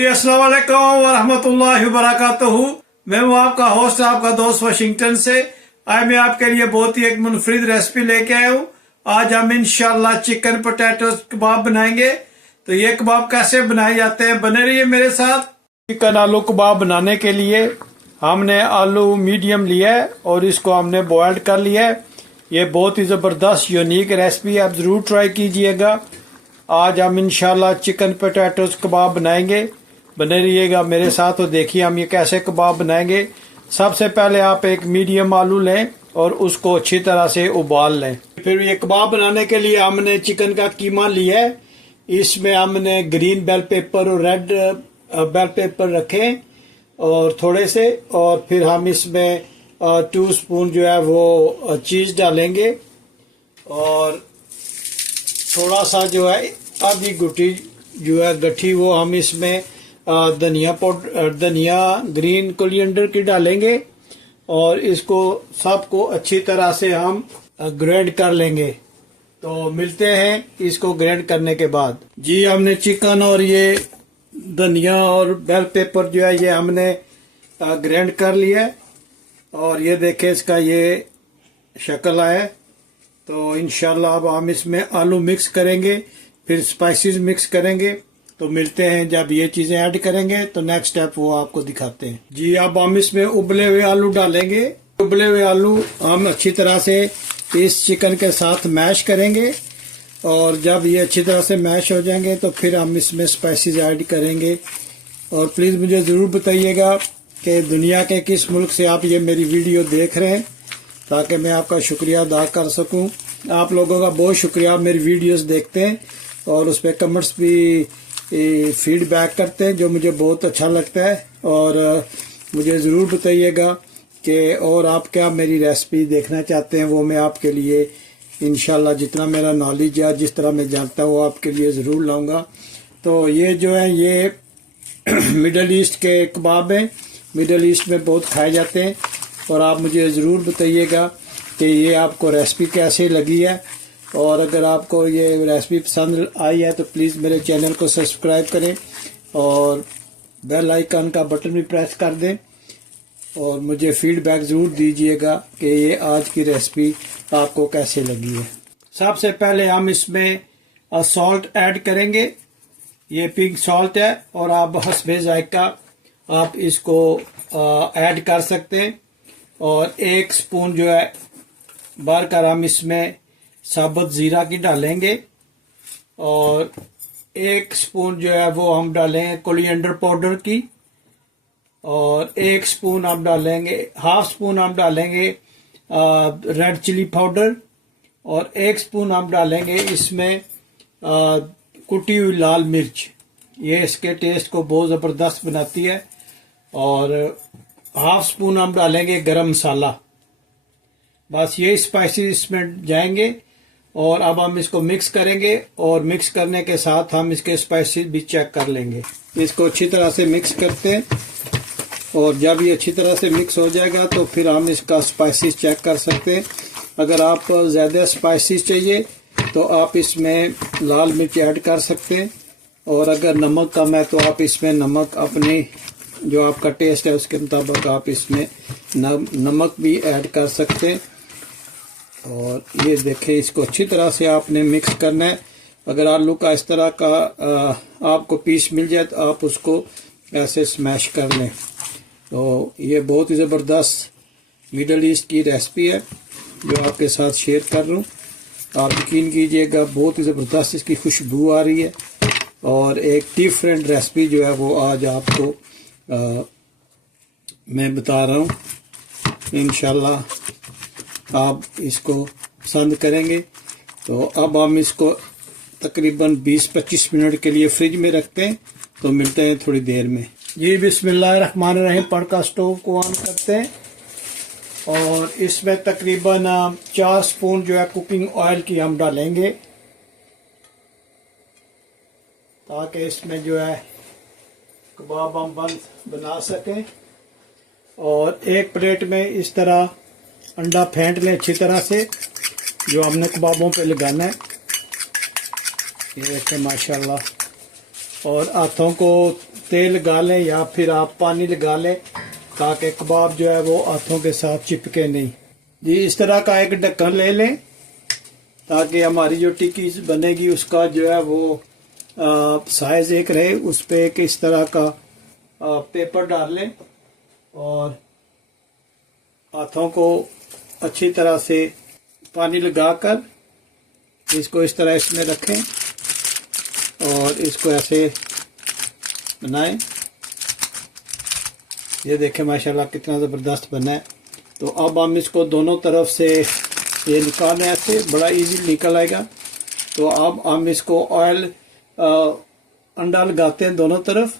अस्सलाम वालेकुम वरहमतुल्लाहि वबरकातुहू। मैं हूँ आपका होस्ट, आपका दोस्त वाशिंगटन से। आज मैं आपके लिए बहुत ही एक मुनफरिद रेसिपी लेके आया हूँ। आज हम इंशाल्लाह चिकन पोटैटो कबाब बनाएंगे। तो ये कबाब कैसे बनाए जाते हैं, बने रहिए मेरे साथ। चिकन आलू कबाब बनाने के लिए हमने आलू मीडियम लिया है और इसको हमने बॉइल्ड कर लिया है। ये बहुत ही ज़बरदस्त यूनिक रेसिपी है, आप ज़रूर ट्राई कीजिएगा। आज हम इंशाल्लाह चिकन पोटैटोज कबाब बनाएंगे, बने रहिएगा मेरे साथ। तो देखिए हम ये कैसे कबाब बनाएंगे। सबसे पहले आप एक मीडियम आलू लें और उसको अच्छी तरह से उबाल लें। फिर ये कबाब बनाने के लिए हमने चिकन का कीमा लिया है। इसमें हमने ग्रीन बेल पेपर और रेड बेल पेपर रखे और थोड़े से, और फिर हम इसमें 2 स्पून जो है वो चीज़ डालेंगे और थोड़ा सा जो है आधी गुटी जो है गठी वो हम इसमें धनिया ग्रीन कोरिएंडर की डालेंगे और इसको सबको अच्छी तरह से हम ग्राइंड कर लेंगे। तो मिलते हैं इसको ग्राइंड करने के बाद। जी हमने चिकन और ये धनिया और बेल पेपर जो है ये हमने ग्राइंड कर लिया है और ये देखें इसका ये शक्ल आया। तो इंशाल्लाह अब हम इसमें आलू मिक्स करेंगे, फिर स्पाइसेस मिक्स करेंगे। तो मिलते हैं जब ये चीज़ें ऐड करेंगे तो नेक्स्ट स्टेप वो आपको दिखाते हैं। जी अब हम इसमें उबले हुए आलू डालेंगे। उबले हुए आलू हम अच्छी तरह से इस चिकन के साथ मैश करेंगे और जब ये अच्छी तरह से मैश हो जाएंगे तो फिर हम इसमें स्पाइसेस ऐड करेंगे। और प्लीज़ मुझे ज़रूर बताइएगा कि दुनिया के किस मुल्क से आप ये मेरी वीडियो देख रहे हैं, ताकि मैं आपका शुक्रिया अदा कर सकूं। आप लोगों का बहुत शुक्रिया, आप मेरी वीडियोस देखते हैं और उस पर कमेंट्स भी फीडबैक करते हैं, जो मुझे बहुत अच्छा लगता है। और मुझे ज़रूर बताइएगा कि और आप क्या मेरी रेसिपी देखना चाहते हैं, वो मैं आपके लिए इंशाल्लाह जितना मेरा नॉलेज है, जिस तरह मैं जानता हूँ, वो आपके लिए ज़रूर लाऊंगा। तो ये जो है ये मिडल ईस्ट के कबाब हैं, मिडल ईस्ट में बहुत खाए जाते हैं। और आप मुझे ज़रूर बताइएगा कि ये आपको रेसिपी कैसे लगी है। और अगर आपको ये रेसिपी पसंद आई है तो प्लीज़ मेरे चैनल को सब्सक्राइब करें और बेल आइकन का बटन भी प्रेस कर दें और मुझे फीडबैक ज़रूर दीजिएगा कि ये आज की रेसिपी आपको कैसे लगी है। सबसे पहले हम इसमें सॉल्ट ऐड करेंगे। ये पिंक सॉल्ट है और आप हस्बे जायका आप इसको ऐड कर सकते हैं। और 1 स्पून जो है भरकर हम इसमें साबुत ज़ीरा की डालेंगे और 1 स्पून जो है वो हम डालेंगे कोरिएंडर पाउडर की और 1 स्पून हम डालेंगे, हाफ स्पून हम डालेंगे रेड चिली पाउडर और 1 स्पून हम डालेंगे इसमें कुटी हुई लाल मिर्च। ये इसके टेस्ट को बहुत ज़बरदस्त बनाती है। और हाफ स्पून हम डालेंगे गरम मसाला। बस ये स्पाइसेस इसमें जाएंगे और अब हम इसको मिक्स करेंगे और मिक्स करने के साथ हम इसके स्पाइसेस भी चेक कर लेंगे। इसको अच्छी तरह से मिक्स करते हैं और जब ये अच्छी तरह से मिक्स हो जाएगा तो फिर हम इसका स्पाइसेस चेक कर सकते हैं। अगर आप ज़्यादा स्पाइसेस चाहिए तो आप इसमें लाल मिर्च ऐड कर सकते हैं और अगर नमक कम है तो आप इसमें नमक अपने जो आपका टेस्ट है उसके मुताबिक आप इसमें नमक भी ऐड कर सकते हैं। और ये देखें इसको अच्छी तरह से आपने मिक्स करना है। अगर आलू का इस तरह का आपको पीस मिल जाए तो आप उसको ऐसे स्मैश कर लें। तो ये बहुत ही ज़बरदस्त मिडल ईस्ट की रेसिपी है जो आपके साथ शेयर कर रहा हूँ। आप यकीन कीजिएगा बहुत ही ज़बरदस्त इसकी खुशबू आ रही है और एक डिफरेंट रेसिपी जो है वो आज आपको मैं बता रहा हूँ। इंशाल्लाह आप इसको पसंद करेंगे। तो अब हम इसको तकरीबन 20-25 मिनट के लिए फ्रिज में रखते हैं। तो मिलते हैं थोड़ी देर में। ये बिस्मिल्लाहिर्रहमानिर्रहीम पड़का स्टोव को ऑन करते हैं और इसमें तकरीबन 4 स्पून जो है कुकिंग ऑयल की हम डालेंगे ताकि इसमें जो है कबाब हम बना सकें। और एक प्लेट में इस तरह अंडा फेंट लें अच्छी तरह से, जो हमने कबाबों पे लगाना है। ये देखें माशाल्लाह। और हाथों को तेल लगा लें या फिर आप पानी लगा लें ताकि कबाब जो है वो हाथों के साथ चिपके नहीं। जी इस तरह का एक ढक्कन ले लें ताकि हमारी जो टिक्की बनेगी उसका जो है वो साइज एक रहे। उस पर एक इस तरह का पेपर डाल लें और हाथों को अच्छी तरह से पानी लगाकर इसको इस तरह इसमें रखें और इसको ऐसे बनाएं। ये देखें माशाल्लाह कितना ज़बरदस्त बना है। तो अब हम इसको दोनों तरफ से ये निकालें, ऐसे बड़ा इजी निकल आएगा। तो अब हम इसको ऑयल अंडा लगाते हैं दोनों तरफ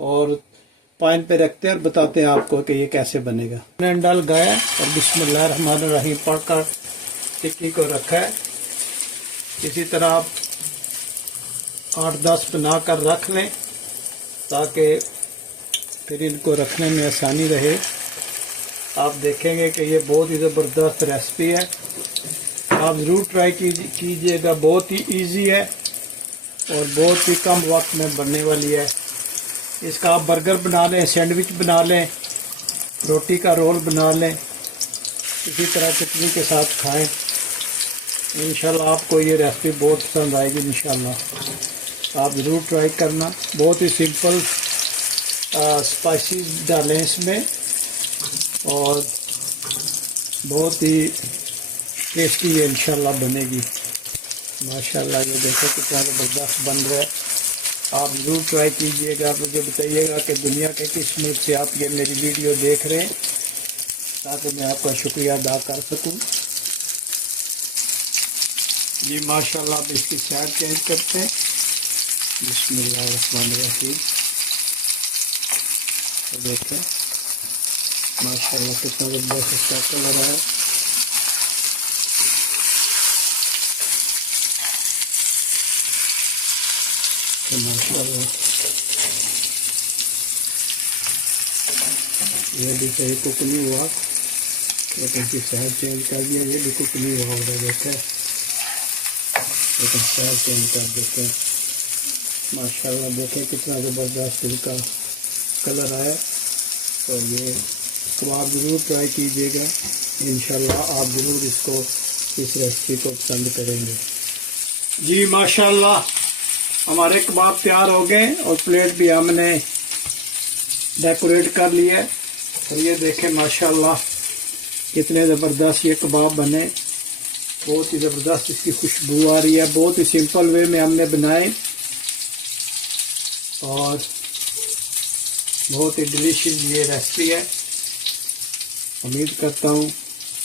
और पैन पे रखते हैं और बताते हैं आपको कि ये कैसे बनेगा। मैंने अंडा लगाया और बिस्मिल्लाहिर्रहमानिर्रहीम पढ़कर टिक्की को रखा है। इसी तरह आप 8-10 बना कर रख लें ताकि फिर इनको रखने में आसानी रहे। आप देखेंगे कि ये बहुत ही ज़बरदस्त रेसिपी है, आप ज़रूर ट्राई कीजिएगा। बहुत ही इजी है और बहुत ही कम वक्त में बनने वाली है। इसका आप बर्गर बना लें, सैंडविच बना लें, रोटी का रोल बना लें, इसी तरह चटनी के साथ खाएं। इंशाल्लाह आपको ये रेसिपी बहुत पसंद आएगी। इंशाल्लाह आप ज़रूर ट्राई करना। बहुत ही सिंपल स्पाइसेस डालें इसमें और बहुत ही टेस्टी ये इंशाल्लाह बनेगी। माशाल्लाह ये देखो कितना ज़बरदस्त बन रहा है। आप ज़रूर ट्राई कीजिएगा। मुझे बताइएगा कि दुनिया के किस मुल्क से आप ये मेरी वीडियो देख रहे हैं ताकि मैं आपका शुक्रिया अदा कर सकूं। जी माशाल्लाह अब इसकी साइड चेंज करते हैं। बिस्मिल्लाहिर्रहमानिर्रहीम। तो देखें माशाल्लाह कितना ज़बरदस्त इसका कलर है। तो माशाल्लाह ये भी सही कुक नहीं हुआ, लेकिन इसकी साइड चेंज कर दिया। ये भी कुक नहीं हुआ होगा, देखें, लेकिन साइड चेंज कर देते हैं। माशाल्लाह देखें कितना ज़बरदस्त इसका कलर आया। तो ये कबाब ज़रूर ट्राई कीजिएगा। इंशाल्लाह आप ज़रूर इसको इस रेसिपी को पसंद करेंगे। जी माशाल्लाह हमारे कबाब तैयार हो गए और प्लेट भी हमने डेकोरेट कर लिया है। और ये देखें माशाल्लाह कितने ज़बरदस्त ये कबाब बने। बहुत ही ज़बरदस्त इसकी खुशबू आ रही है। बहुत ही सिंपल वे में हमने बनाए और बहुत ही डिलीशियस ये रेसिपी है। उम्मीद करता हूँ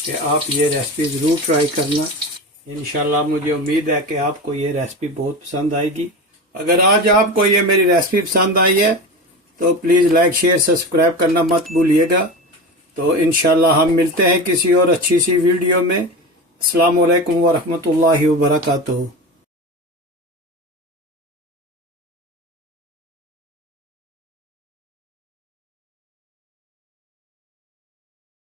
कि आप ये रेसिपी ज़रूर ट्राई करना। इंशाल्लाह मुझे उम्मीद है कि आपको ये रेसिपी बहुत पसंद आएगी। अगर आज आपको ये मेरी रेसिपी पसंद आई है तो प्लीज़ लाइक शेयर सब्सक्राइब करना मत भूलिएगा। तो इंशाल्लाह हम मिलते हैं किसी और अच्छी सी वीडियो में। अस्सलामु अलैकुम वरहमतुल्लाहि वबरकातुहू।